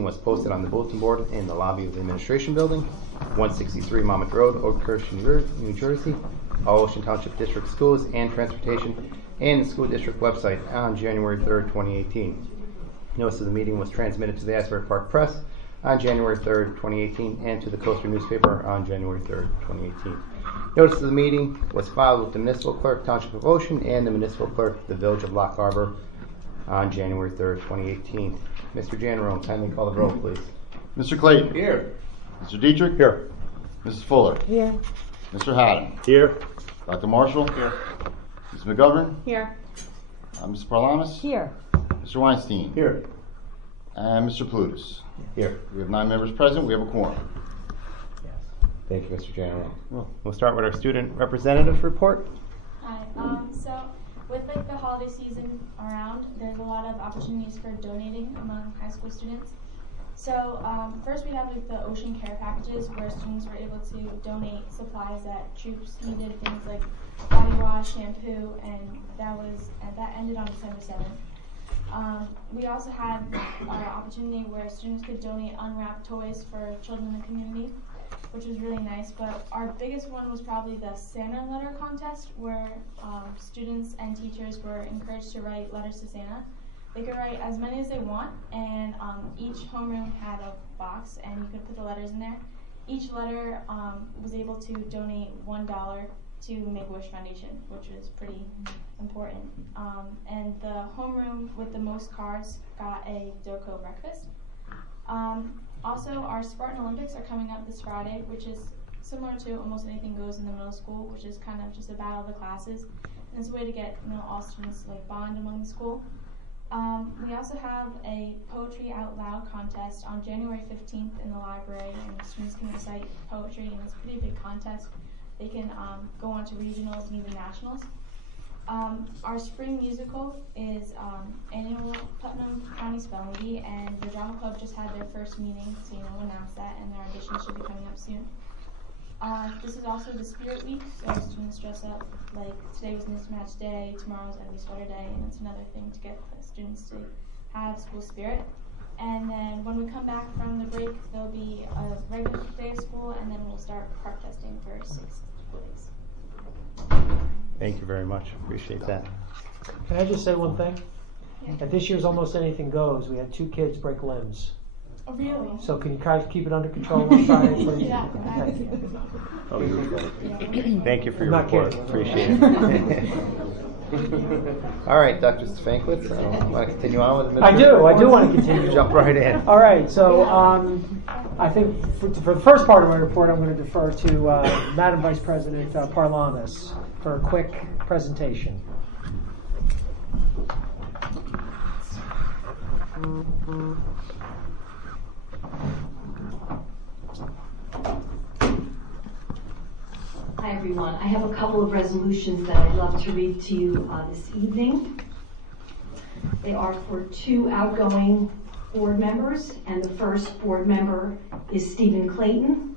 was posted on the bulletin board in the lobby of the administration building, 163 Monmouth Road, Oakhurst, New Jersey. All Ocean Township District Schools and Transportation and the school district website on January 3rd, 2018. Notice of the meeting was transmitted to the Asbury Park Press on January 3rd, 2018 and to the Coaster newspaper on January 3rd, 2018. Notice of the meeting was filed with the Municipal Clerk, Township of Ocean, and the Municipal Clerk, the Village of Lock Harbor on January 3rd, 2018. Mr. Janarone, kindly call the roll, please. Mr. Clayton. Here. Mr. Dietrich. Here. Mrs. Fuller. Here. Mr. Haddon. Here. Dr. Marshall. Here. Ms. McGovern. Here. Mr. Parlamas. Here. Mr. Weinstein. Here. And Mr. Plutus. Here. We have 9 members present. We have a quorum. Yes. Thank you, Mr. Janarone. We'll start with our student representative report. Hi. So with the holiday season around, there's a lot of opportunities for donating among high school students. So first we have the Ocean Care packages where students were able to donate supplies that troops needed, things like body wash, shampoo, and that ended on December 7th. We also had an opportunity where students could donate unwrapped toys for children in the community, which was really nice. But our biggest one was probably the Santa letter contest, where students and teachers were encouraged to write letters to Santa. They could write as many as they want, and each homeroom had a box, and you could put the letters in there. Each letter was able to donate $1 to Make-A-Wish Foundation, which was pretty important. And the homeroom with the most cards got a Doko breakfast. Also, our Spartan Olympics are coming up this Friday, which is similar to Almost Anything Goes in the middle school, which is kind of just a battle of the classes. And it's a way to get all students to bond among the school. We also have a Poetry Out Loud contest on January 15th in the library, and students can recite poetry, and it's a pretty big contest. They can go on to regionals and even nationals. Our spring musical is annual Putnam County Spelling Bee, and the drama club just had their first meeting, so we'll announce that, and their audition should be coming up soon. This is also the Spirit Week, so students dress up. Like today was Mismatch Day, tomorrow's Ugly Sweater Day, and it's another thing to get the students to have school spirit. And then when we come back from the break, there'll be a regular day of school, and then we'll start park testing for 6 school days. Thank you very much. Appreciate that. Can I just say one thing? Yeah. At this year's Almost Anything Goes, we had 2 kids break limbs. Oh, really? So can you guys keep it under control on Friday, please? Yeah. Thank you. Oh, you're right. Thank you for your I'm not report. kidding. Appreciate it. All right, Dr. Stefankwitz, want to continue on with the midterm? I do want to continue. Jump right in. All right, so I think for the first part of my report, I'm going to defer to Madam Vice President Parlamas for a quick presentation. Hi everyone. I have a couple of resolutions that I'd love to read to you this evening. They are for 2 outgoing board members, and the first board member is Stephen Clayton.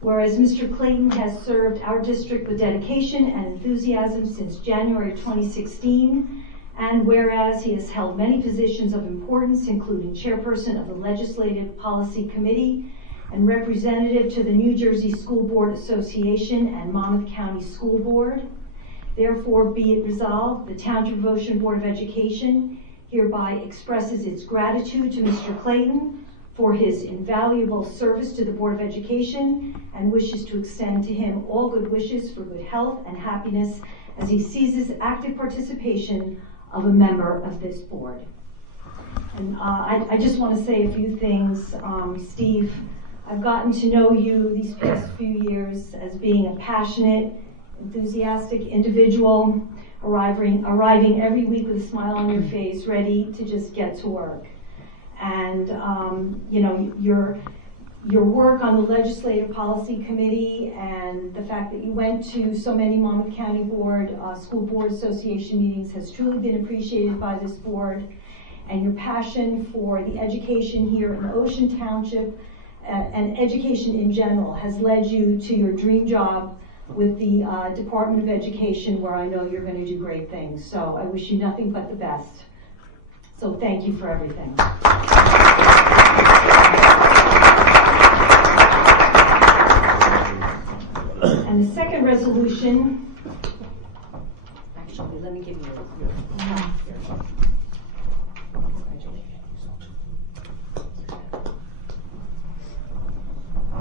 Whereas Mr. Clayton has served our district with dedication and enthusiasm since January 2016, and whereas he has held many positions of importance, including chairperson of the Legislative Policy Committee and representative to the New Jersey School Board Association and Monmouth County School Board. Therefore, be it resolved, the Township of Ocean Board of Education hereby expresses its gratitude to Mr. Clayton for his invaluable service to the Board of Education and wishes to extend to him all good wishes for good health and happiness as he seizes active participation of a member of this board. And I just want to say a few things. Steve, I've gotten to know you these past few years as being a passionate, enthusiastic individual, arriving every week with a smile on your face, ready to just get to work. And your work on the Legislative Policy Committee and the fact that you went to so many Monmouth County School Board Association meetings has truly been appreciated by this board. And your passion for the education here in Ocean Township and education in general has led you to your dream job with the Department of Education, where I know you're going to do great things. So I wish you nothing but the best. So thank you for everything. resolution, actually, let me give you your map here.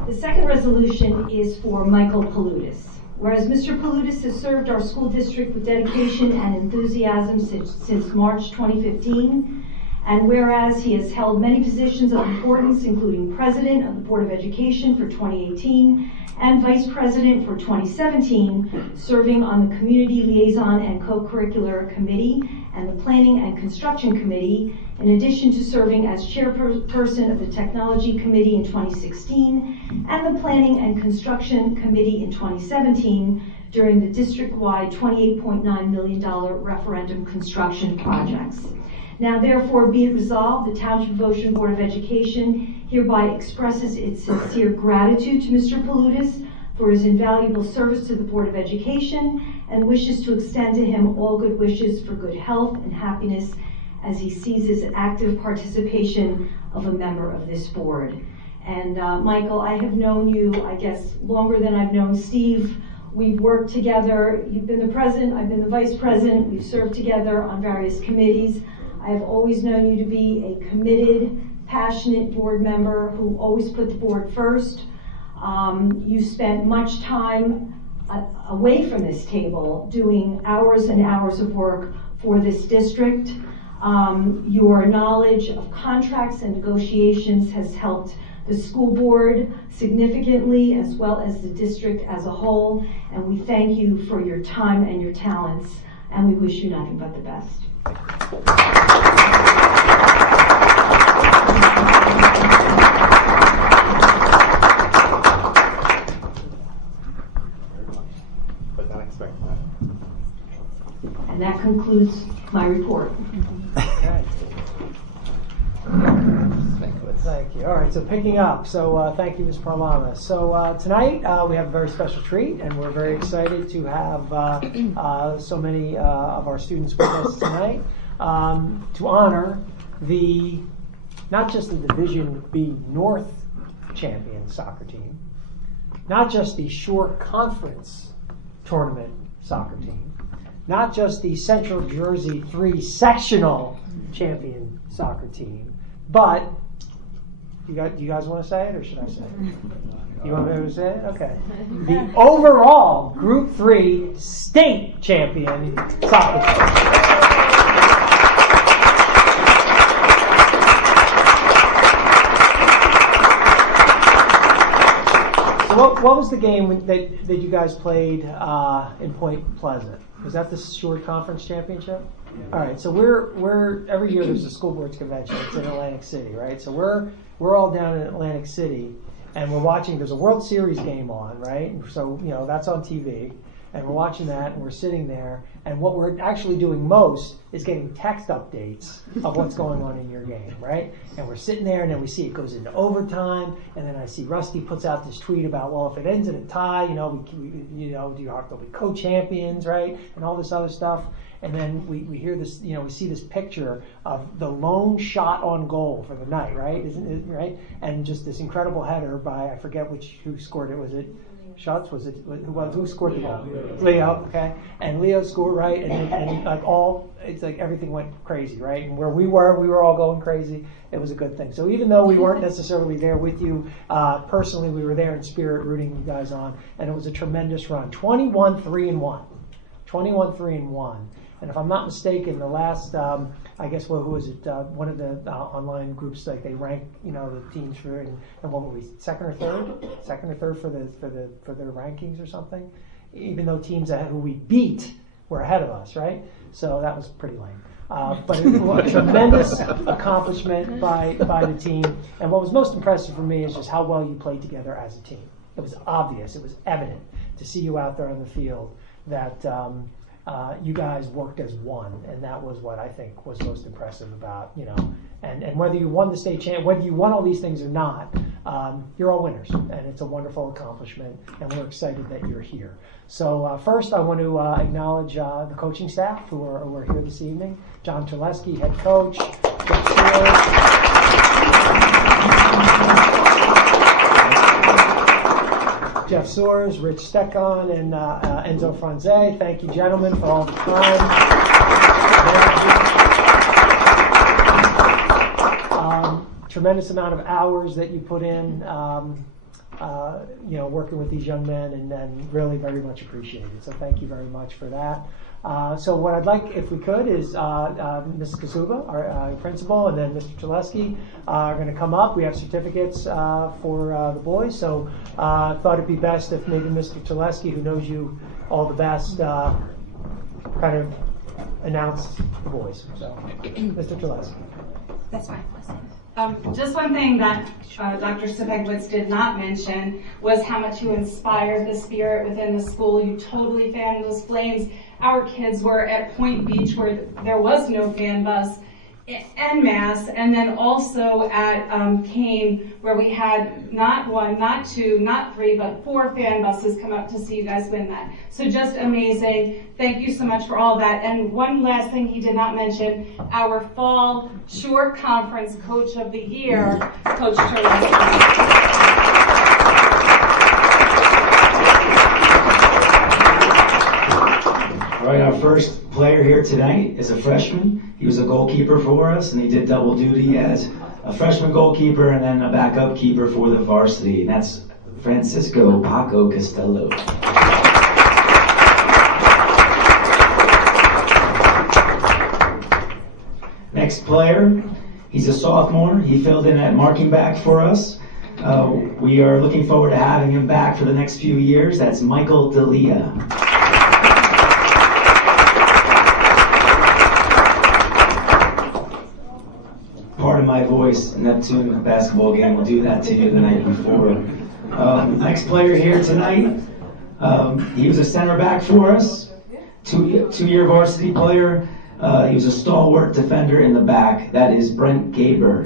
The second resolution is for Michael Paludis. Whereas Mr. Paludis has served our school district with dedication and enthusiasm since March 2015, and whereas he has held many positions of importance, including President of the Board of Education for 2018 and Vice President for 2017, serving on the Community Liaison and Co-Curricular Committee and the Planning and Construction Committee, in addition to serving as chairperson of the Technology Committee in 2016 and the Planning and Construction Committee in 2017 during the district-wide $28.9 million referendum construction projects. Now therefore be it resolved, the Township of Ocean Board of Education hereby expresses its sincere gratitude to Mr. Paludis for his invaluable service to the Board of Education and wishes to extend to him all good wishes for good health and happiness as he seizes active participation of a member of this board. And Michael, I have known you, I guess, longer than I've known Steve. We've worked together. You've been the president, I've been the vice president. We've served together on various committees. I have always known you to be a committed, passionate board member who always put the board first. You spent much time away from this table doing hours and hours of work for this district. Your knowledge of contracts and negotiations has helped the school board significantly, as well as the district as a whole, and we thank you for your time and your talents, and we wish you nothing but the best. Was not expecting that. And that concludes my report. Okay. Thank you. All right, so picking up. So thank you, Ms. Parlama. So tonight we have a very special treat, and we're very excited to have so many of our students with us tonight to honor the, not just the Division B North champion soccer team, not just the Shore Conference tournament soccer team, not just the Central Jersey 3 sectional champion soccer team, but you guys want to say it, or should I say it? You want me to say it? Okay. The overall Group 3 state champion soccer team. So what was the game that you guys played in Point Pleasant? Was that the Shore Conference Championship? All right, so we're every year there's a school boards convention. It's in Atlantic City, right? So we're all down in Atlantic City, and we're watching. There's a World Series game on, right? So that's on TV, and we're watching that, and we're sitting there, and what we're actually doing most is getting text updates of what's going on in your game, right? And we're sitting there, and then we see it goes into overtime, and then I see Rusty puts out this tweet about, well, if it ends in a tie, we do you have to be co-champions, right? And all this other stuff. And then we hear this, we see this picture of the lone shot on goal for the night, right? Isn't it right? And just this incredible header by, I forget who scored it. Was it Schutz? Who scored the goal? Leo. Okay. And Leo scored, right? And it's like everything went crazy, right? And where we were all going crazy. It was a good thing. So even though we weren't necessarily there with you personally, we were there in spirit, rooting you guys on, and it was a tremendous run. 21-3-1. 21-3-1. And if I'm not mistaken, the last, I guess, who was it? One of the online groups, like they rank, the teams for, and what were we, second or third for their rankings or something. Even though teams who we beat were ahead of us, right? So that was pretty lame. But it was a tremendous accomplishment by the team. And what was most impressive for me is just how well you played together as a team. It was obvious, it was evident to see you out there on the field that. You guys worked as one, and that was what I think was most impressive about, and whether you won the state champ, whether you won all these things or not, you're all winners, and it's a wonderful accomplishment, and we're excited that you're here. So first, I want to acknowledge the coaching staff who are here this evening. John Terleski, head coach. Jeff Soares, Rich Stekon, and Enzo Franze. Thank you, gentlemen, for all the time. Tremendous amount of hours that you put in, working with these young men, and really very much appreciated. So thank you very much for that. So what I'd like, if we could, is Ms. Kasuba, our principal, and then Mr. Chalesky are going to come up. We have certificates for the boys, so thought it'd be best if maybe Mr. Chalesky, who knows you all the best, kind of announced the boys. So, Mr. Chalesky. That's fine. Just one thing that Dr. Sipegwitz did not mention was how much you inspired the spirit within the school. You totally fanned those flames. Our kids were at Point Beach where there was no fan bus en masse, and then also at Kane where we had not one, not two, not three, but 4 fan buses come up to see you guys win that. So just amazing. Thank you so much for all that. And one last thing he did not mention, our fall short conference coach of the year, Coach Teresa. All right, our first player here tonight is a freshman. He was a goalkeeper for us, and he did double duty as a freshman goalkeeper and then a backup keeper for the varsity, and that's Francisco Paco Costello. Next player, he's a sophomore. He filled in at marking back for us. We are looking forward to having him back for the next few years. That's Michael D'Elia. Part of my voice, Neptune basketball game will do that to you the night before. Next player here tonight, he was a center back for us, two-year varsity player. He was a stalwart defender in the back. That is Brent Gaber.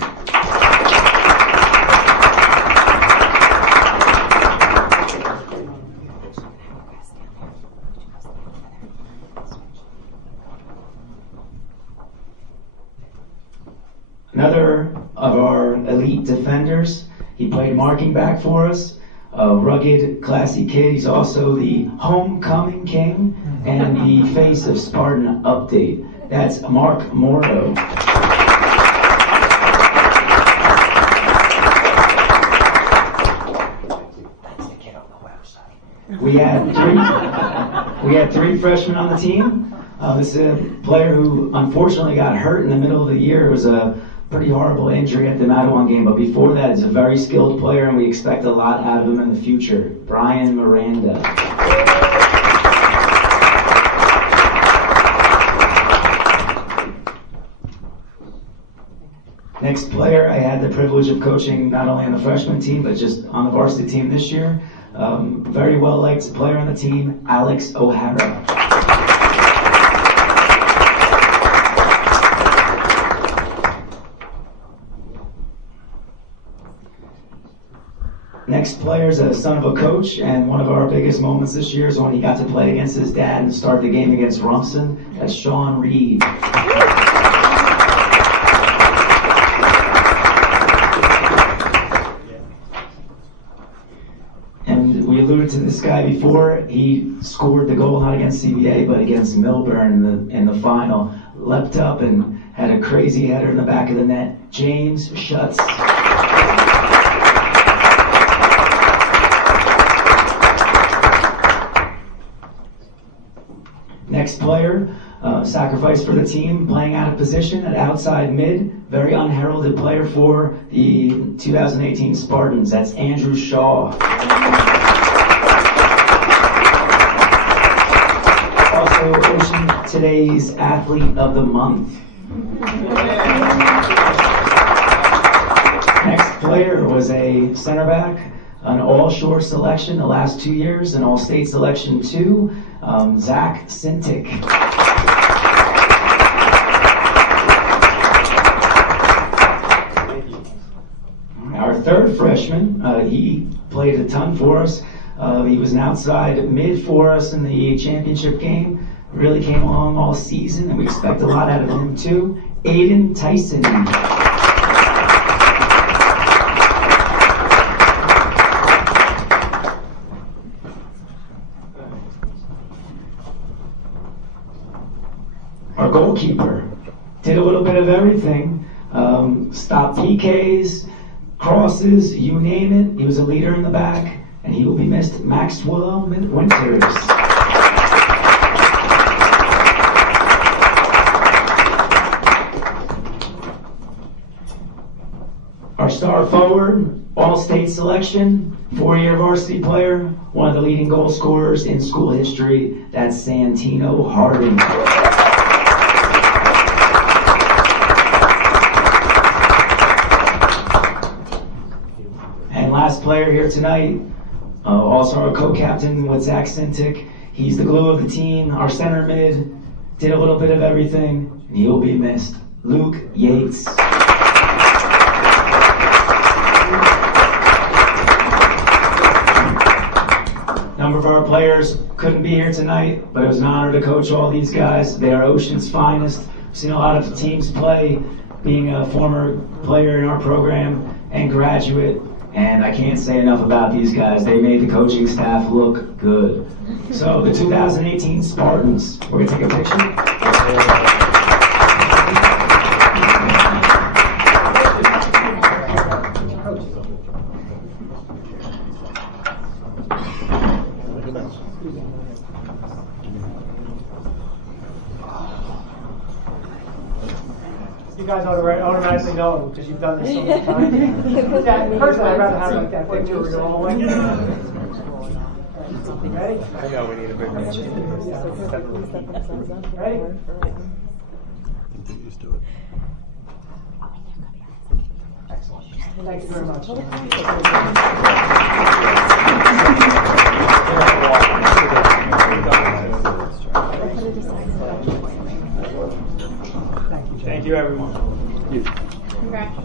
Another of our elite defenders. He played marking back for us. A rugged, classy kid. He's also the homecoming king and the face of Spartan Update. That's Mark Morrow. We had three freshmen on the team. This is a player who unfortunately got hurt in the middle of the year. It was a pretty horrible injury at the Mattawan game, but before that, he's a very skilled player, and we expect a lot out of him in the future. Brian Miranda. Next player, I had the privilege of coaching not only on the freshman team, but just on the varsity team this year. Very well-liked player on the team, Alex O'Hara. Next player is a son of a coach, and one of our biggest moments this year is when he got to play against his dad and start the game against Rumson. That's Sean Reed. And we alluded to this guy before. He scored the goal not against CBA, but against Milburn in the final. Leapt up and had a crazy header in the back of the net. James Schutz. Next player, sacrifice for the team, playing out of position at outside mid. Very unheralded player for the 2018 Spartans. That's Andrew Shaw. Also, Ocean Today's Athlete of the Month. Next player was a center back, an all-shore selection the last 2 years, an all-state selection 2. Zach Sintik. Our third freshman, he played a ton for us. He was an outside mid for us in the championship game. Really came along all season, and we expect a lot out of him too. Aiden Tyson. crosses, you name it. He was a leader in the back, and he will be missed. Maxwell Winters. Our star forward, all-state selection, 4-year varsity player, one of the leading goal scorers in school history. That's Santino Harding. And last player here tonight, also our co-captain with Zach Sintic. He's the glue of the team, our center mid, did a little bit of everything, and he'll be missed. Luke Yates. A number of our players couldn't be here tonight, but it was an honor to coach all these guys. They are Ocean's finest. I've seen a lot of teams play, being a former player in our program and graduate, and I can't say enough about these guys. They made the coaching staff look good. So the 2018 Spartans, we're going to take a picture. You guys automatically know because you've done this so many times. Yeah, personally, I'd rather have like that picture where you're all like. Ready? I know we need a big picture. Ready? Get used to it. Excellent. Thank you very much. Thank you, everyone. Congrats.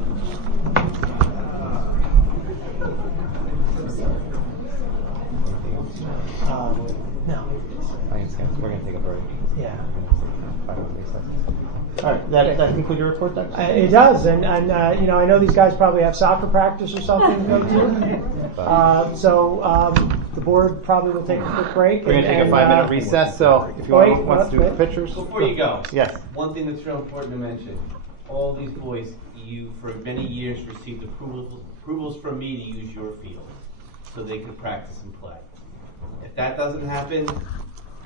No. We're going to take a break. Yeah. 5 minutes recess. All right, that conclude your report, Doug? It does, and you know, I know these guys probably have soccer practice or something to go to. So the board probably will take a quick break. We're going to take a 5-minute recess, so if you want to do the pictures. Before you go, yes. One thing that's real important to mention, all these boys, you for many years received approvals from me to use your field so they could practice and play. If that doesn't happen,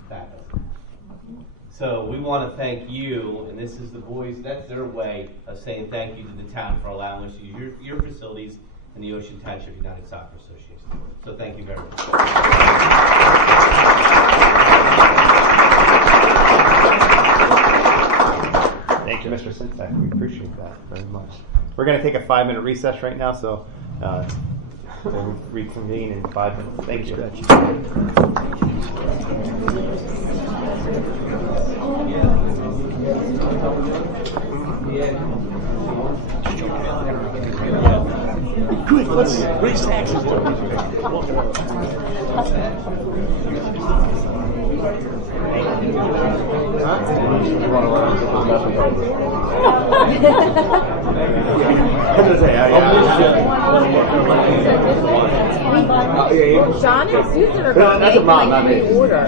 that doesn't happen. So we want to thank you, and this is the boys, that's their way of saying thank you to the town for allowing us to use your facilities and the Ocean Township United Soccer Association. So thank you very much. Thank you, Mr. Sintek. We appreciate that very much. We're going to take a 5-minute recess right now, so we'll reconvene in 5 minutes. Thank you. Quick, let's raise taxes. John and Susan are going to make like reorder.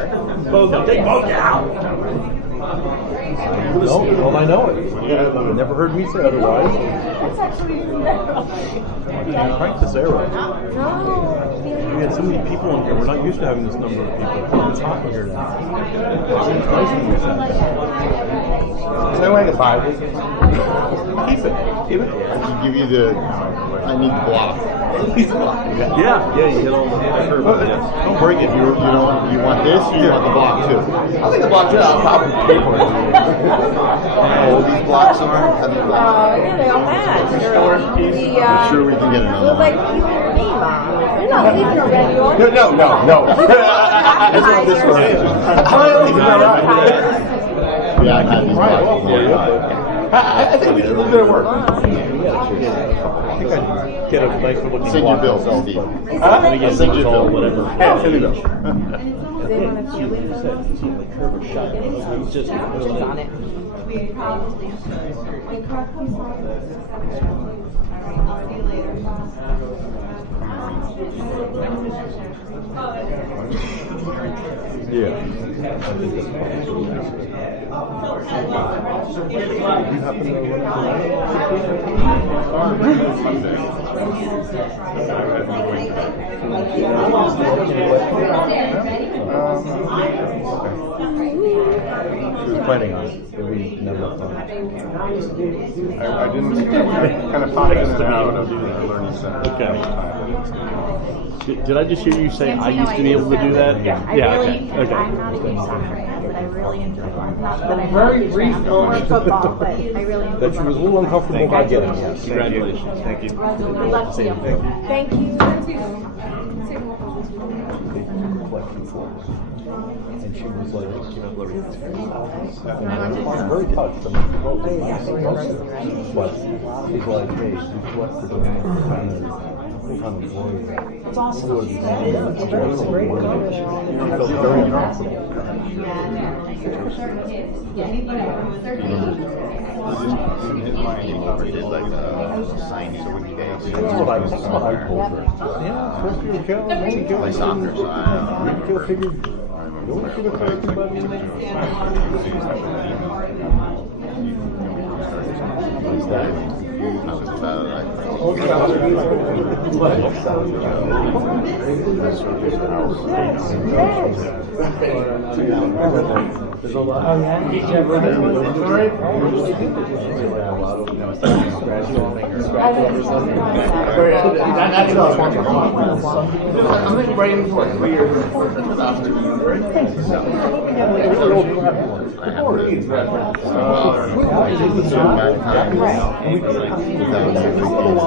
Take both out. No, well, I know it. You never heard me say otherwise. That's actually Crank this arrow. No. We had so many people in here. We're not used to having this number of people. It's hot in here now. It's nice when you say. Is there a way to 5? Keep it. Keep it. I give you the, I need the block. Yeah, you hit all the curves. Yes. Don't break it. You want this or you want the block too? I'll take the block too. I'll probably pay for it. Oh, these blocks aren't? Yeah, they all match. I'm sure we can get another Look like one. you and me, Mom. You're not leaving already, are you? No. I just want this one. I'm trying to leave it right. Yeah, I had these blocks. I think we did a little bit of work. I think I'd get a nice looking Send your bills, Steve. I'll send you a bill. Whatever. Yeah, send me those. See what you said. See if the curve or shot. It's just on it. We probably should. When car comes on, I'll see you later. Yeah. You happen to She was planning on it, but we never thought. I didn't kind of thought it out of the learning center. Okay. Did I just hear you say I used to be able to do that? Yeah, Okay. I'm not a big soccer fan, but I really enjoy it. Not that I'm Very not brief or football, but I really enjoy That she was a little uncomfortable about getting it. Congratulations. Congratulations. Thank you. Good luck to you. Thank you. And she was like, I was very touched. But she's like, hey, you sweat for doing it. Full-time employee. It's awesome. It's It's great. I felt very comfortable. That's what I told her. Yeah, supposed to be a kid. Play soccer, so I You go figure. Don't give a fuck about me. What's that? Oh yeah? Did you ever I'm thinking right into like 3 years.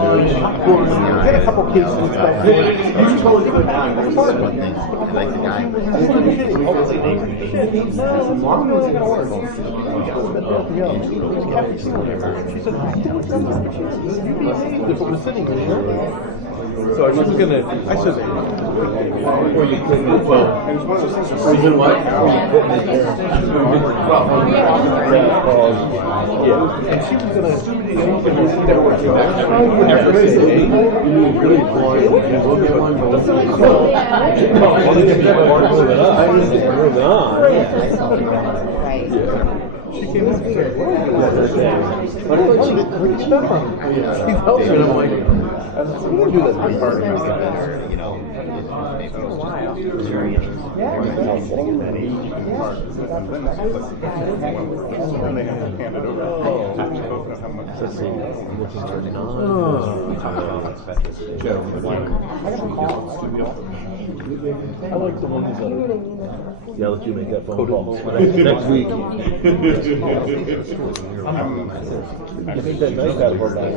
Get a couple kids and stuff. You totally put down. Like the guy. Mom was gonna work. She said, if it was sitting here. So I was gonna. I said, well, you couldn't. Well, it was one of those things. Reason what? Yeah. And she was gonna. There were never say. You really want to get one. I want to get that part of it up. Right. Yeah. She came up and said, what are you doing? What did you step on? She tells me, and I'm like, we don't do that to be part of it. You know, It's very interesting. Yeah. and they have to hand it over. How much I like the ones that yeah, let you make that phone call next week. I think that night got her back.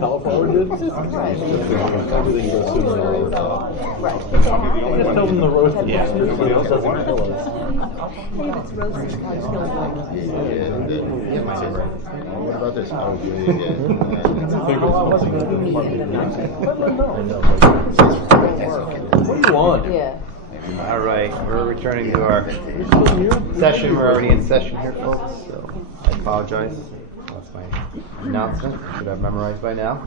Cauliflower did? Everything goes sooner or later. Just tell them the roasted mustard so it doesn't kill us. Hey, if it's roasted, I just feel like What about this? Oh, What do you want? yeah. All right, we're returning to our session. We're already in session here, folks, so I apologize. That's my announcement. Should have memorized by now.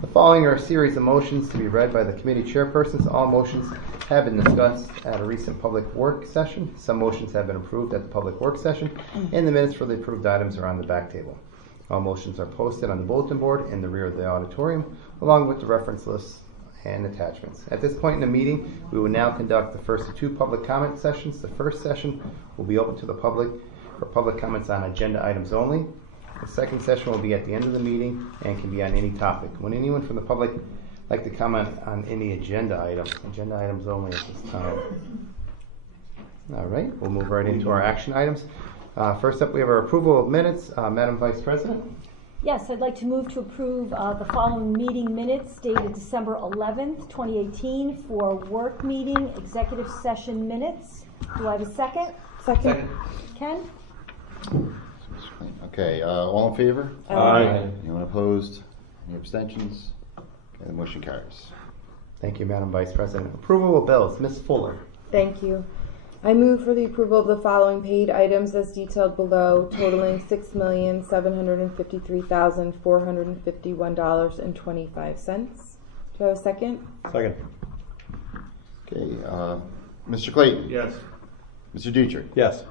The following are a series of motions to be read by the committee chairpersons. All motions have been discussed at a recent public work session. Some motions have been approved at the public work session, and the minutes for the approved items are on the back table. All motions are posted on the bulletin board in the rear of the auditorium, along with the reference lists and attachments. At this point in the meeting, we will now conduct the first of 2 public comment sessions. The first session will be open to the public for public comments on agenda items only. The second session will be at the end of the meeting and can be on any topic. When anyone from the public like to comment on any agenda items only at this time. All right, we'll move right into our action items. First up, we have our approval of minutes. Madam Vice President. Yes, I'd like to move to approve the following meeting minutes dated December 11th, 2018 for work meeting executive session minutes. Do I have a second? Second. Ken? Okay, all in favor? Aye. Anyone opposed? Any abstentions? Okay, the motion carries. Thank you, Madam Vice President. Approval of bills. Ms. Fuller. Thank you. I move for the approval of the following paid items as detailed below, totaling $6,753,451.25. Do I have a second? Second. Okay, Mr. Clayton? Yes. Mr. Dietrich? Yes.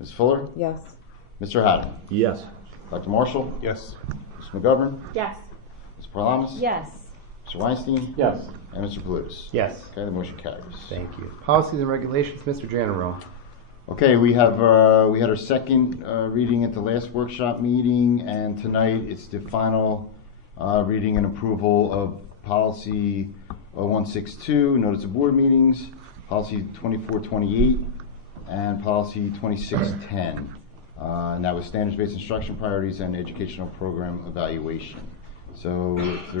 Ms. Fuller? Yes. Mr. Haddon? Yes. Dr. Marshall? Yes. Ms. McGovern? Yes. Ms. Parlamas? Yes. Mr. Weinstein? Yes. And Mr. Palutis? Yes. Okay, the motion carries. Thank you. Policies and regulations, Mr. General. Okay, we had our second reading at the last workshop meeting, and tonight it's the final reading and approval of policy 162, notice of board meetings, policy 2428, and policy 2610. And that was standards-based instruction priorities and educational program evaluation. So if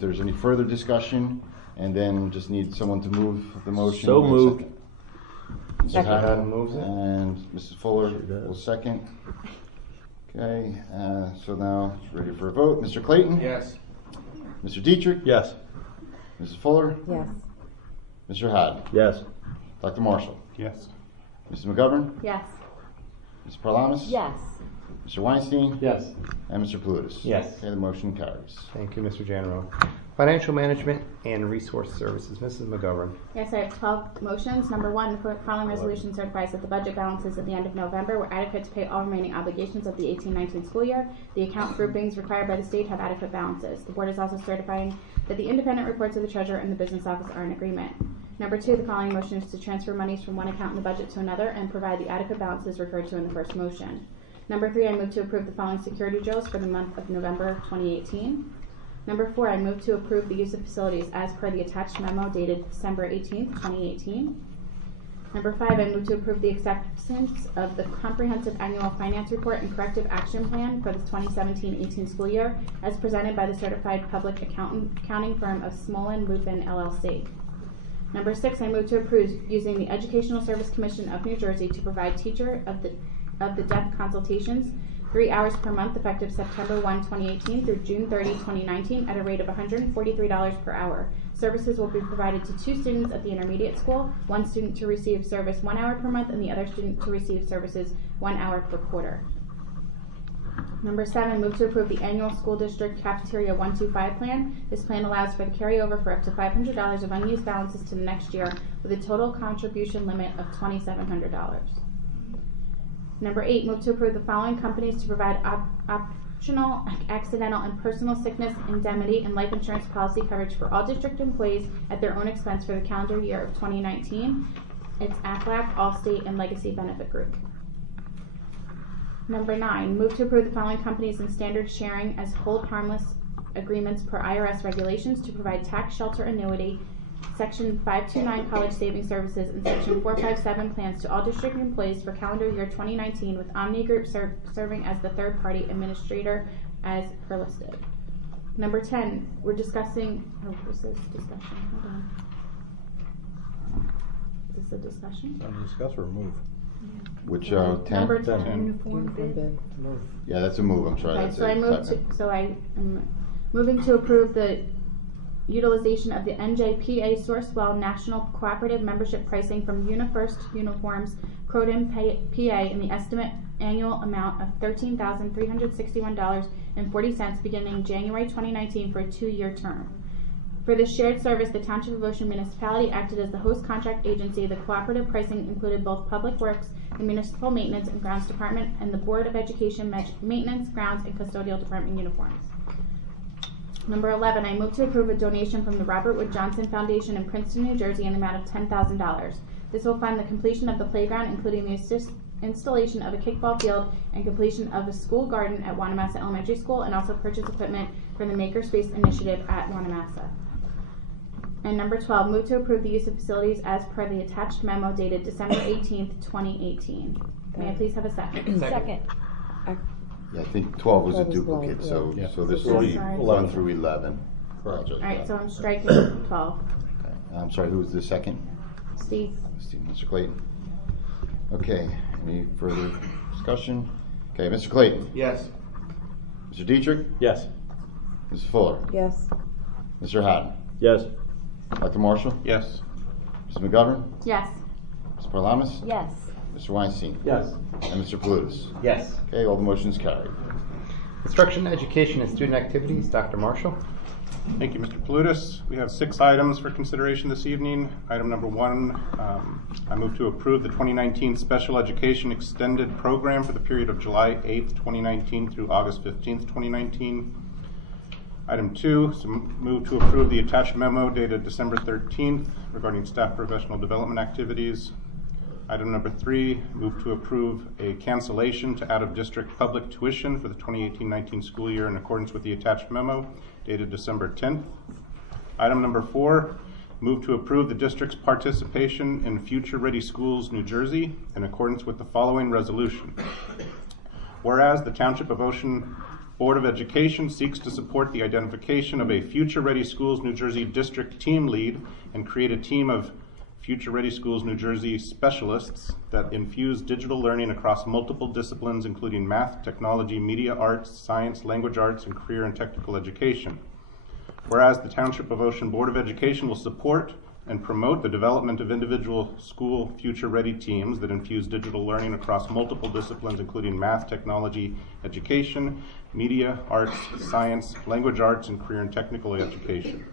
there's any further discussion, and then just need someone to move the motion. So moved. Mr. Haddon moves it. And Mrs. Fuller will second. Okay, so now it's ready for a vote. Mr. Clayton? Yes. Mr. Dietrich? Yes. Mrs. Fuller? Yes. Mr. Haddon? Yes. Dr. Marshall? Yes. Mrs. McGovern? Yes. Ms. Parlamas? Yes. Mr. Weinstein? Yes. And Mr. Palutis? Yes. Okay, the motion carries. Thank you, Mr. General. Financial management and resource services, Mrs. McGovern. Yes, I have 12 motions. Number one, the following resolution certifies that the budget balances at the end of November were adequate to pay all remaining obligations of the 18-19 school year. The account groupings required by the state have adequate balances. The board is also certifying that the independent reports of the treasurer and the business office are in agreement. Number two, the following motion is to transfer monies from one account in the budget to another and provide the adequate balances referred to in the first motion. Number three, I move to approve the following security drills for the month of November 2018. Number four, I move to approve the use of facilities as per the attached memo dated December 18th, 2018. Number five, I move to approve the acceptance of the comprehensive annual finance report and corrective action plan for the 2017-18 school year as presented by the certified public accounting firm of Smolin Lupin LLC. Number six, I move to approve using the Educational Service Commission of New Jersey to provide teacher of the deaf consultations 3 hours per month effective September 1, 2018 through June 30, 2019 at a rate of $143 per hour. Services will be provided to 2 students at the intermediate school, 1 student to receive service 1 hour per month and the other student to receive services 1 hour per quarter. Number seven, move to approve the annual school district cafeteria 125 plan. This plan allows for the carryover for up to $500 of unused balances to the next year with a total contribution limit of $2,700. Number eight, move to approve the following companies to provide optional, accidental, and personal sickness, indemnity, and life insurance policy coverage for all district employees at their own expense for the calendar year of 2019. It's Aflac, Allstate, and Legacy Benefit Group. Number nine, move to approve the following companies in standard sharing as hold harmless agreements per IRS regulations to provide tax shelter annuity, Section 529 College Savings Services, and Section 457 plans to all district employees for calendar year 2019 with Omni Group serving as the third-party administrator as per listed. Number 10, we're discussing, this is discussion, hold on. Is this a discussion? Discuss or move? Which 10? Number 10. Uniform bid. Yeah, that's a move. I'm sorry. Okay, That's so I am moving to approve the utilization of the NJPA Sourcewell National Cooperative Membership pricing from UniFirst Uniforms, Croton, PA, in the estimate annual amount of $13,361.40 beginning January 2019 for a 2-year term. For this shared service, the Township of Ocean Municipality acted as the host contract agency. The cooperative pricing included both Public Works, the Municipal Maintenance and Grounds Department, and the Board of Education Maintenance, Grounds, and Custodial Department uniforms. Number 11, I move to approve a donation from the Robert Wood Johnson Foundation in Princeton, New Jersey in the amount of $10,000. This will fund the completion of the playground, including the installation of a kickball field and completion of a school garden at Wanamassa Elementary School, and also purchase equipment for the Makerspace initiative at Wanamassa. And number 12, move to approve the use of facilities as per the attached memo dated December 18th, 2018. May I please have a second? Second. Yeah, I think 12 was a duplicate, so this will be 1 through 11. All right, so I'm striking 12. Okay. I'm sorry, who was the second? Steve. Mr. Clayton. Okay, any further discussion? Okay, Mr. Clayton. Yes. Mr. Dietrich? Yes. Ms. Fuller? Yes. Mr. Haddon? Yes. Dr. Marshall? Yes. Ms. McGovern? Yes. Ms. Parlamas? Yes. Mr. Weinstein? Yes. And Mr. Palutis? Yes. Okay, all the motions carried. Instruction, education, and student activities, Dr. Marshall. Thank you, Mr. Palutis. We have 6 items for consideration this evening. Item number 1, I move to approve the 2019 Special Education Extended Program for the period of July 8th, 2019 through August 15th, 2019. Item 2, move to approve the attached memo dated December 13th regarding staff professional development activities. Item number 3, move to approve a cancellation to out-of-district public tuition for the 2018-19 school year in accordance with the attached memo dated December 10th. Item number 4, move to approve the district's participation in Future Ready Schools New Jersey in accordance with the following resolution. Whereas the Township of Ocean Board of Education seeks to support the identification of a Future Ready Schools New Jersey district team lead and create a team of Future Ready Schools New Jersey specialists that infuse digital learning across multiple disciplines, including math, technology, media arts, science, language arts, and career and technical education. Whereas the Township of Ocean Board of Education will support and promote the development of individual school Future Ready teams that infuse digital learning across multiple disciplines, including math, technology, education, media, arts, science, language arts, and career and technical education.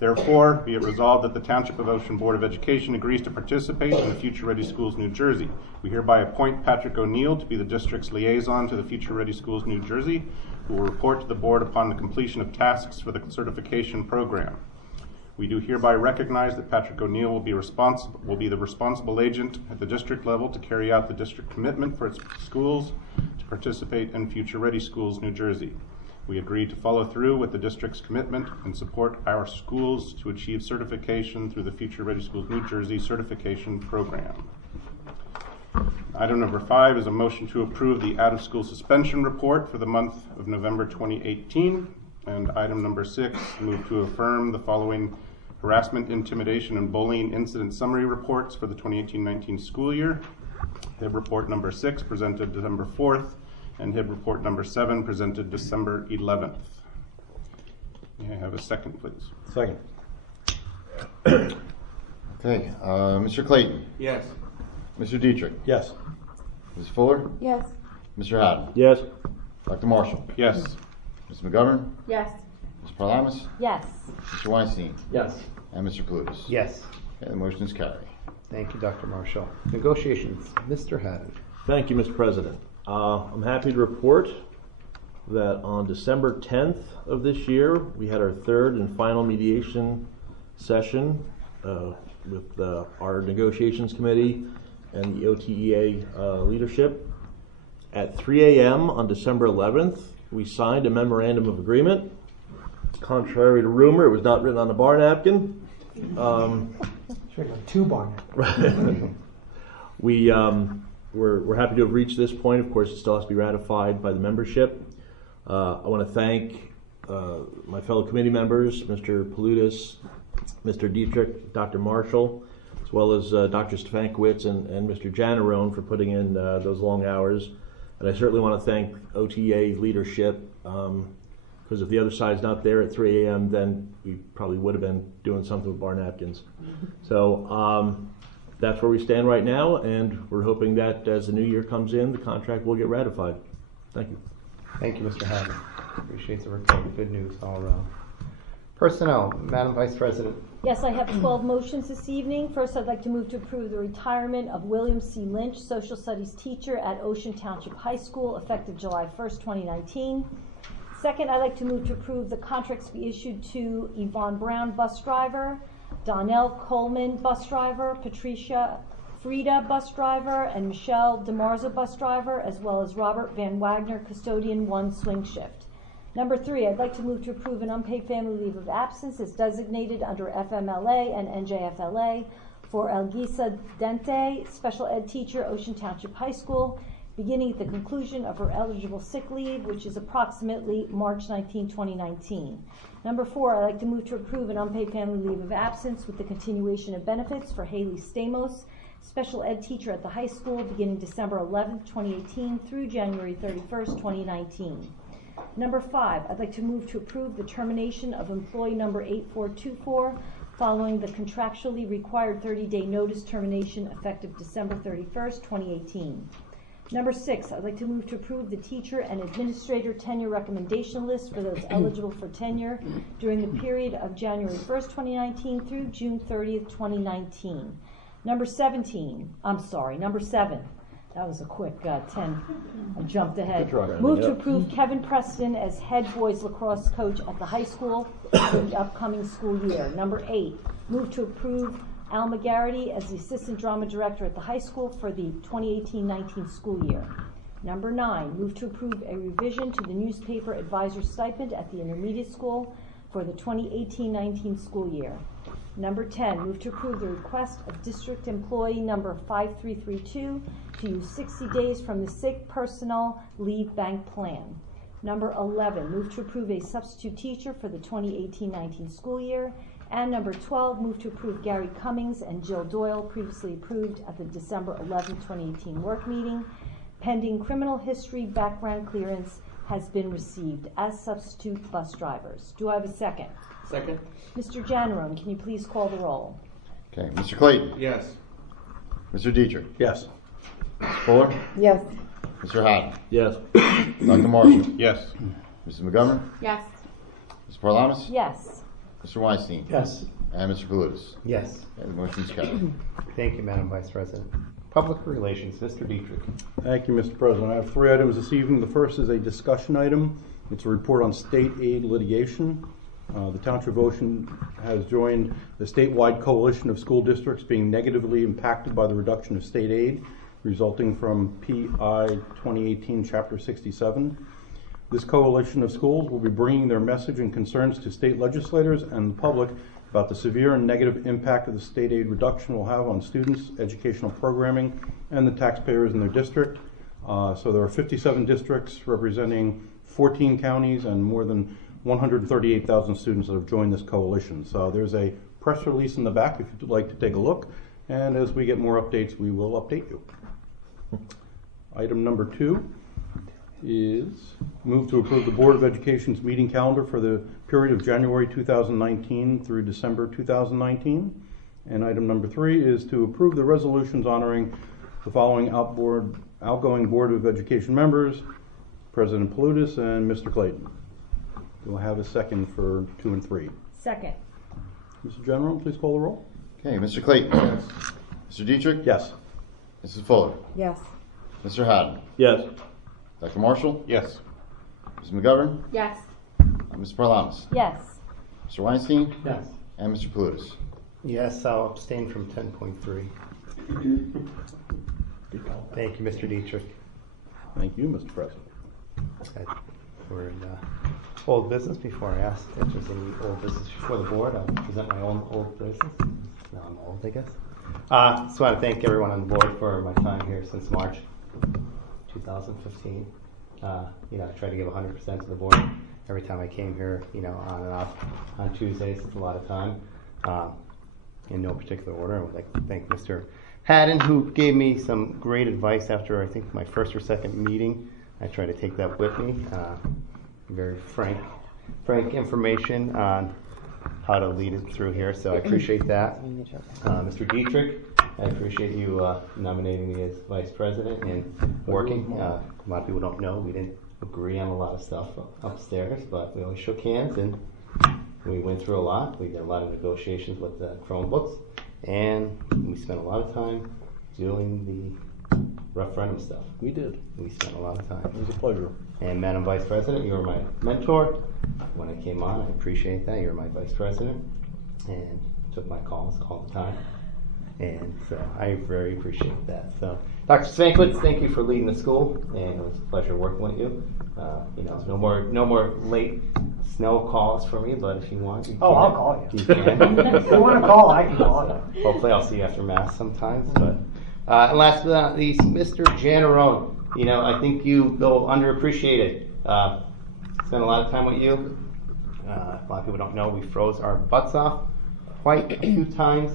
Therefore, be it resolved that the Township of Ocean Board of Education agrees to participate in the Future Ready Schools New Jersey. We hereby appoint Patrick O'Neill to be the district's liaison to the Future Ready Schools New Jersey, who will report to the board upon the completion of tasks for the certification program. We do hereby recognize that Patrick O'Neill will be the responsible agent at the district level to carry out the district commitment for its schools to participate in Future Ready Schools New Jersey. We agree to follow through with the district's commitment and support our schools to achieve certification through the Future Ready Schools New Jersey certification program. Item number 5 is a motion to approve the out-of-school suspension report for the month of November 2018. And item number 6, move to affirm the following harassment, intimidation, and bullying incident summary reports for the 2018-19 school year. HIB report number 6 presented December 4th, and HIB report number 7 presented December 11th. May I have a second, please? Second. Okay, Mr. Clayton? Yes. Mr. Dietrich? Yes. Ms. Fuller? Yes. Mr. Haddon? Yes. Dr. Marshall? Yes. Ms. McGovern? Yes. Ms. Parlamas? Yes. Mr. Weinstein? Yes. And Mr. Palutis? Yes. Okay, the motion is carried. Thank you, Dr. Marshall. Negotiations, Mr. Haddon. Thank you, Mr. President. I'm happy to report that on December 10th of this year, we had our 3rd and final mediation session with our negotiations committee and the OTEA leadership. At 3 a.m. on December 11th, we signed a memorandum of agreement. Contrary to rumor, it was not written on a bar napkin. It's written on 2 bar napkins. We're happy to have reached this point. Of course, it still has to be ratified by the membership. I want to thank my fellow committee members, Mr. Palutis, Mr. Dietrich, Dr. Marshall, as well as Dr. Stefankowitz and Mr. Janarone for putting in those long hours. And I certainly want to thank OTA leadership, because if the other side's not there at 3 a.m., then we probably would have been doing something with bar napkins. So that's where we stand right now, and we're hoping that as the new year comes in, the contract will get ratified. Thank you. Thank you, Mr. Haddon. Appreciate the report. Good news all around. Personnel, Madam Vice President. Yes, I have 12 motions this evening. First, I'd like to move to approve the retirement of William C. Lynch, Social Studies teacher at Ocean Township High School, effective July 1st, 2019. Second, I'd like to move to approve the contracts be issued to Yvonne Brown, bus driver, Donnell Coleman, bus driver, Patricia Frieda, bus driver, and Michelle DeMarza, bus driver, as well as Robert Van Wagner, custodian 1, swing shift. Number 3, I'd like to move to approve an unpaid family leave of absence as designated under FMLA and NJFLA for Elgisa Dente, special ed teacher, Ocean Township High School, beginning at the conclusion of her eligible sick leave, which is approximately March 19, 2019. Number 4, I'd like to move to approve an unpaid family leave of absence with the continuation of benefits for Haley Stamos, special ed teacher at the high school, beginning December 11, 2018 through January 31st, 2019. Number 5, I'd like to move to approve the termination of employee number 8424, following the contractually required 30-day notice termination effective December 31st, 2018. Number 6, I'd like to move to approve the teacher and administrator tenure recommendation list for those eligible for tenure during the period of January 1st, 2019 through June 30th, 2019. Number 7. That was a quick 10. I jumped ahead. Move to approve Kevin Preston as head boys lacrosse coach at the high school for the upcoming school year. Number 8, move to approve Al McGarity as the assistant drama director at the high school for the 2018-19 school year. Number 9, move to approve a revision to the newspaper advisor stipend at the intermediate school for the 2018-19 school year. Number 10, move to approve the request of district employee number 5332 to use 60 days from the sick personal leave bank plan. Number 11, move to approve a substitute teacher for the 2018-19 school year. And number 12, move to approve Gary Cummings and Jill Doyle, previously approved at the December 11, 2018 work meeting. Pending criminal history background clearance has been received as substitute bus drivers. Do I have a second? Second. Mr. Janneron, can you please call the roll? Okay, Mr. Clayton. Yes. Mr. Dietrich. Yes. Mr. Fuller. Yes. Mr. Haddon. Yes. Dr. Marshall. Yes. Mrs. McGovern. Yes. Mrs. Parlamas. Yes. Mr. Weinstein. Yes. And Mr. Palutis. Yes. Okay, the motion's carried. Thank you, Madam Vice President. Public Relations, Mr. Dietrich. Thank you, Mr. President. I have 3 items this evening. The first is a discussion item. It's a report on state aid litigation. The Township of Ocean has joined the statewide coalition of school districts being negatively impacted by the reduction of state aid resulting from PI 2018 Chapter 67. This coalition of schools will be bringing their message and concerns to state legislators and the public about the severe and negative impact that the state aid reduction will have on students, educational programming, and the taxpayers in their district. So there are 57 districts representing 14 counties and more than 138,000 students that have joined this coalition. So there's a press release in the back if you'd like to take a look. And as we get more updates, we will update you. Item number 2 is move to approve the Board of Education's meeting calendar for the period of January 2019 through December 2019. And item number 3 is to approve the resolutions honoring the following outgoing Board of Education members, President Palutis and Mr. Clayton. Do I have a second for 2 and 3? Second. Mr. General, please call the roll. Okay, Mr. Clayton. Yes. Mr. Dietrich. Yes. Mrs. Fuller. Yes. Mr. Haddon. Yes. Dr. Marshall. Yes. Mrs. McGovern. Yes. Mr. Parlamas. Yes. Mr. Weinstein. Yes. And Mr. Palutis. Yes, I'll abstain from 10.3. Thank you, Mr. Dietrich. Thank you, Mr. President. We're in old business. Before I ask if there's any old business before the board, I'll present my own old business. Now I'm old, I guess. Just want to thank everyone on the board for my time here since March 2015. I try to give 100% to the board every time I came here, on and off on Tuesdays. It's a lot of time. In no particular order, I would like to thank Mr. Haddon, who gave me some great advice after, I think, my first or second meeting. I try to take that with me. Very frank information on how to lead it through here, so I appreciate that. Mr. Dietrich, I appreciate you nominating me as vice president and working. A lot of people don't know we didn't agree on a lot of stuff upstairs, but we always shook hands and we went through a lot. We did a lot of negotiations with the Chromebooks, and we spent a lot of time doing the referendum stuff. We did. We spent a lot of time. It was a pleasure. And Madam Vice President, you were my mentor when I came on. I appreciate that. You're my Vice President and took my calls all the time. And so I very appreciate that. So Dr. Svankwitz, thank you for leading the school, and it was a pleasure working with you. No more late snow calls for me, but if you want, you can. I'll call you. You can. If you want to call, I can call you. Hopefully I'll see you after Mass sometimes. But and last but not least, Mr. Janneron. I think you go underappreciated. Spent a lot of time with you. A lot of people don't know we froze our butts off quite a few times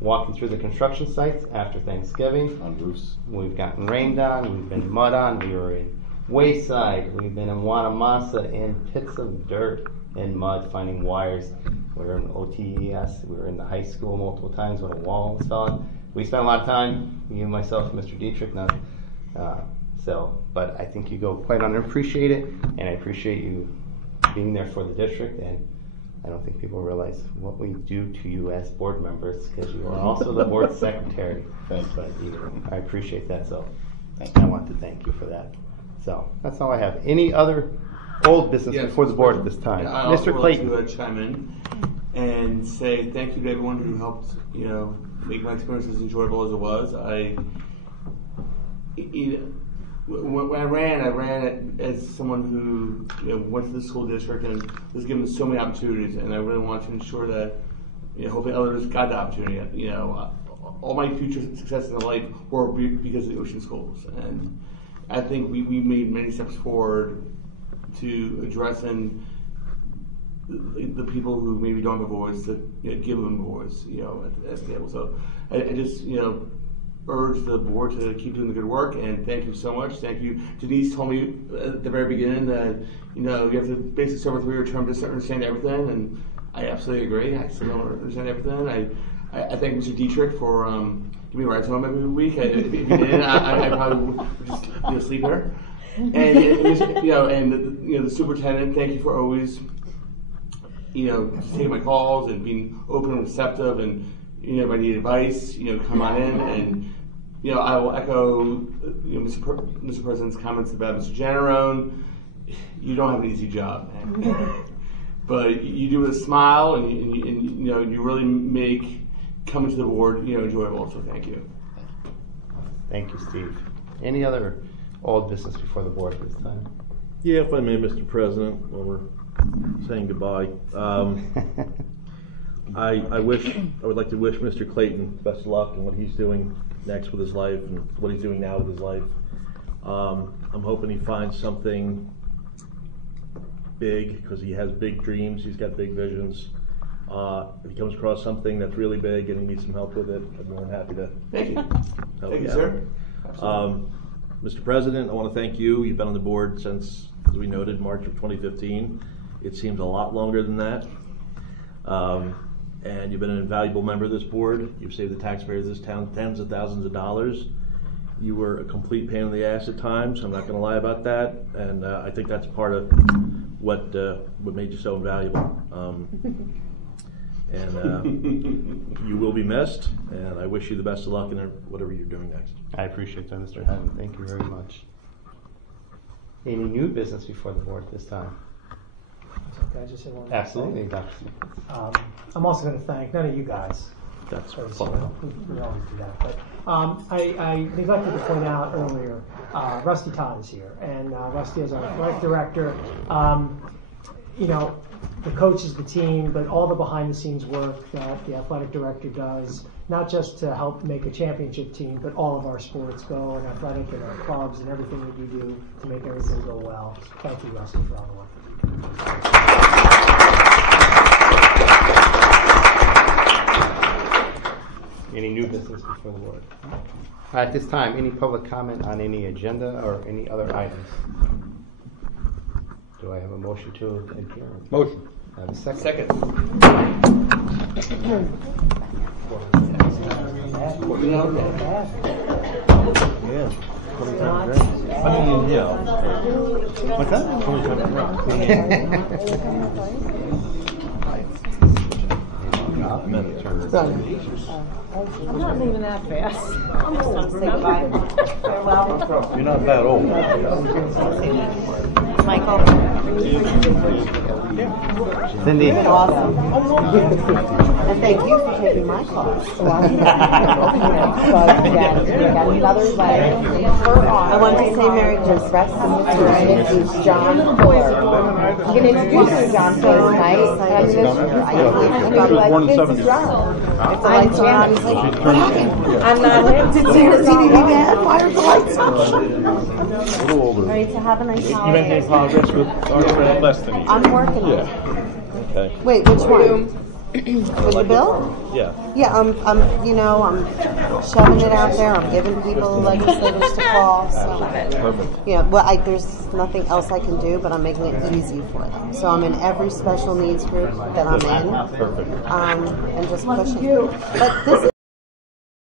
walking through the construction sites after Thanksgiving. On roofs. We've gotten rained on. We've been mud on. We were in Wayside. We've been in Wanamassa in pits of dirt and mud finding wires We were in OTES. We were in the high school multiple times when a wall was falling. We spent a lot of time, you, myself, and Mr. Dietrich. But I think you go quite unappreciated, and I appreciate you being there for the district. And I don't think people realize what we do to you as board members, because you are also the board secretary. Thanks. But I appreciate that. So I want to thank you for that. So that's all I have. Any other old business before the board at this time? I Mr. Clayton. would like to chime in and say thank you to everyone who helped, make my experience as enjoyable as it was. When I ran as someone who went to the school district and was given so many opportunities, and I really want to ensure that hopefully others got the opportunity. All my future successes in life were because of the Ocean schools, and I think we made many steps forward to addressing the people who maybe don't have a voice, to give them a voice, at the table. So I just urge the board to keep doing the good work, and thank you so much. Thank you. Denise told me at the very beginning that you have to basically serve a 3-year term to understand everything, and I absolutely agree. I still don't understand everything. I thank Mr. Dietrich for giving me rides home every week. If he didn't, I probably would just sleep here. And the superintendent, thank you for always just taking my calls and being open and receptive, and if I need advice, come on in. And I will echo Mr. President's comments about Mr. Generone. You don't have an easy job, man. But you do it with a smile, and you really make coming to the board enjoyable. So thank you. Thank you, Steve. Any other old business before the board at this time? Yeah, if I may, Mr. President, while we're saying goodbye. I would like to wish Mr. Clayton best of luck in what he's doing next with his life and what he's doing now with his life. I'm hoping he finds something big, because he has big dreams, he's got big visions. If he comes across something that's really big and he needs some help with it, I'm more than happy to Thank you. help Thank you, out. sir. Absolutely. Mr. President, I want to thank you. You've been on the board since, as we noted, March of 2015. It seems a lot longer than that. And you've been an invaluable member of this board. You've saved the taxpayers of this town tens of thousands of dollars. You were a complete pain in the ass at times. I'm not going to lie about that. And I think that's part of what made you so invaluable. You will be missed, and I wish you the best of luck in whatever you're doing next. I appreciate that, Mr. Haddon. Thank you very much. Any new business before the board at this time? Can I just say one more Absolutely, thing? Dr. I'm also going to thank none of you guys. That's We fine. always do that. But I neglected to point out earlier, Rusty Todd is here, and Rusty is our athletic director. The coach is the team, but all the behind-the-scenes work that the athletic director does, not just to help make a championship team, but all of our sports go, and athletic and our clubs and everything that you do to make everything go well. Thank you, Rusty, for all the work that you do. Any new business before the board? At this time, any public comment on any agenda or any other items? Do I have a motion to adjourn? Motion. I have a second. Second. Yeah. 20 times right. I mean, yeah. What's that? 20 times I'm not leaving that fast. I'm just going to say goodbye. Farewell. You're not that old. Michael. Cindy. You've been awesome. And thank you for taking my class. I want to say Merry Christmas to introduce John Fuller. You can introduce me to John Fuller tonight. I'm like, this is John. I'm John. He's like, I'm not him. Did you see the dad? Fire the lights off. A little older. All right, so have a nice You holiday. made any progress with our less than a year? I'm working on it. Yeah. Okay. Wait, which one? With the bill? Yeah. Yeah, I'm shoving it out there. I'm giving people legislators to call. So, there's nothing else I can do, but I'm making it easy for them. So I'm in every special needs group that I'm in, and just pushing. But this is